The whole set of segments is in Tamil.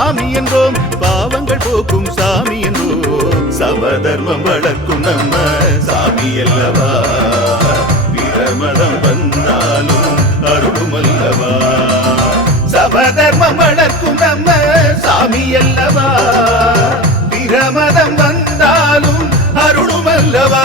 சாமி என்றோம். பாவங்கள் போக்கும் சாமி என்போம் சமதர்மம் வளர்க்கும் நம்ம சாமி அல்லவா? பிரமணம் வந்தாலும் அருளும் அல்லவா? சமதர்மம் வளர்க்கும் நம்ம சாமி அல்லவா? பிரமதம் வந்தாலும் அருளும் அல்லவா?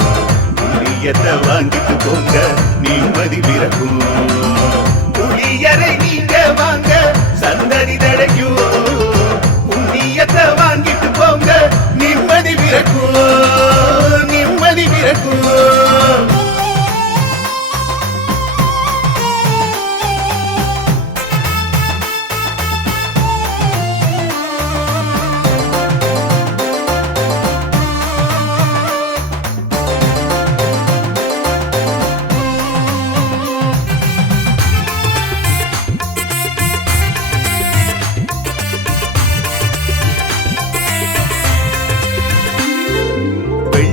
புளியத்தை வாங்கிட்டு போங்க? நிம்மதி பிறக்கும்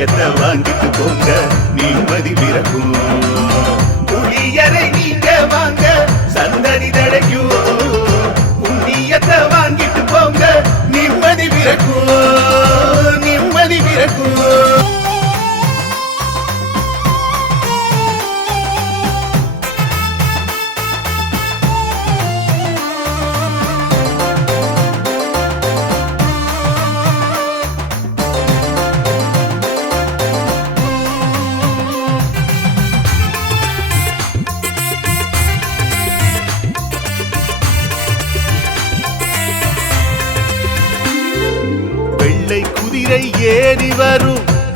புளியத்தை வாங்கிட்டு போங்க நிம்மதி பிறக்கும். புளியரை நீங்க வாங்க சந்ததி தழைக்கும். புண்ணியத்தை வாங்கிட்டு போங்க நிம்மதி பிறக்கும். நிம்மதி பிறக்கும்.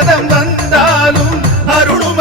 பிரமதம் வந்தாலும் அருளும்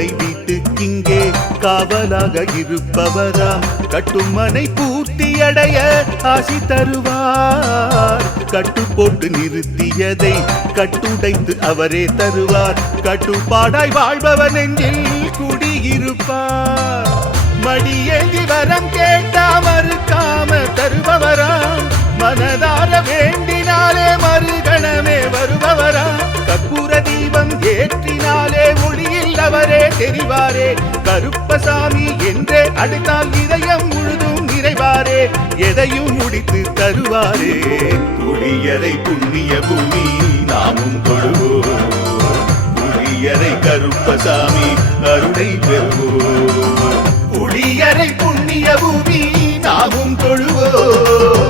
மனை வீட்டுக்கிங்கே காவலாக இருப்பவராம் கட்டுமனை பூர்த்தியடைய ஆசி தருவார். கட்டு போட்டு நிறுத்தியதை கட்டுடைத்து அவரே தருவார். கட்டுப்பாடாய் வாழ்பவன் நெஞ்சில் குடியிருப்பார். மடியேந்தி வரம் கேட்டா மறுக்காம தருபவராம். மனதார வேண்டினாலே மறுகணமே வருபவராம் கற்பூர தீபம் ஏற்றினாலே ஒளியில் அவரே தெரிவாரே. கருப்பசாமி என்றே அழைத்தால் இதயம் முழுதும் நிறைவாரே. எதையும் முடித்து தருவாரே. புளியரை புண்ணிய பூமி நாமும் தொழுவோம். புளியரை கருப்பசாமி அருளை பெறுவோம். புளியரை புண்ணிய பூமி நாமும் தொழுவோம்.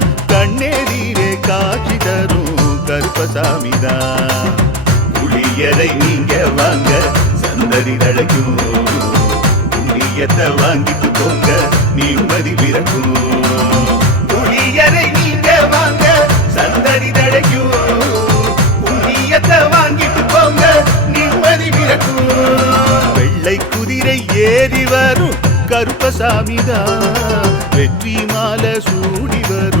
கண்ணெதிரே காட்சி தரும் கருப்பசாமிதா. புளியரை நீங்க வாங்க சந்ததி தழைக்கும் புளியத்தை வாங்கிட்டு போங்க நிம்மதி பிறக்கும். புளியரை நீங்க வாங்க சந்ததி தழைக்கும் புண்ணியத்தை வாங்கிட்டு போங்க நிம்மதி பிறக்கும். வெள்ளை குதிரை ஏறி வரும் கருப்பசாமிதா. வெற்றி மாலை சூடி வரும்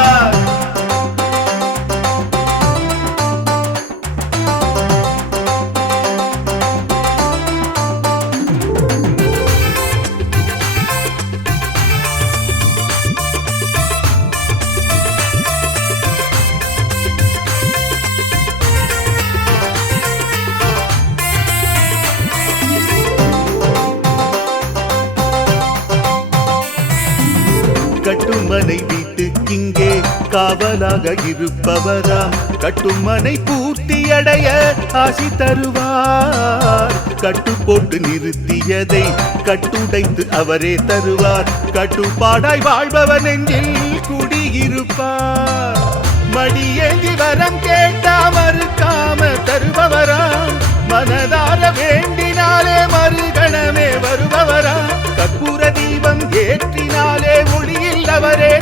கட்டுமனை வீட்டுக்கிங்கே காவலாக இருப்பவராம் கட்டுமனை பூர்த்தியடைய ஆசி தருவார். கட்டு போட்டு நிறுத்தியதை கட்டுடைத்து அவரே தருவார். கட்டுப்பாடாய் வாழ்பவன் நெஞ்சில் குடியிருப்பார். மடியேந்தி வரம் கேட்டா மறுக்காம தருபவராம். மனதார வேண்டினாலே மறுகணமே வருபவரா கற்பூர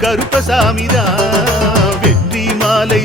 கருப்பசாமிதான் வெற்றி மாலை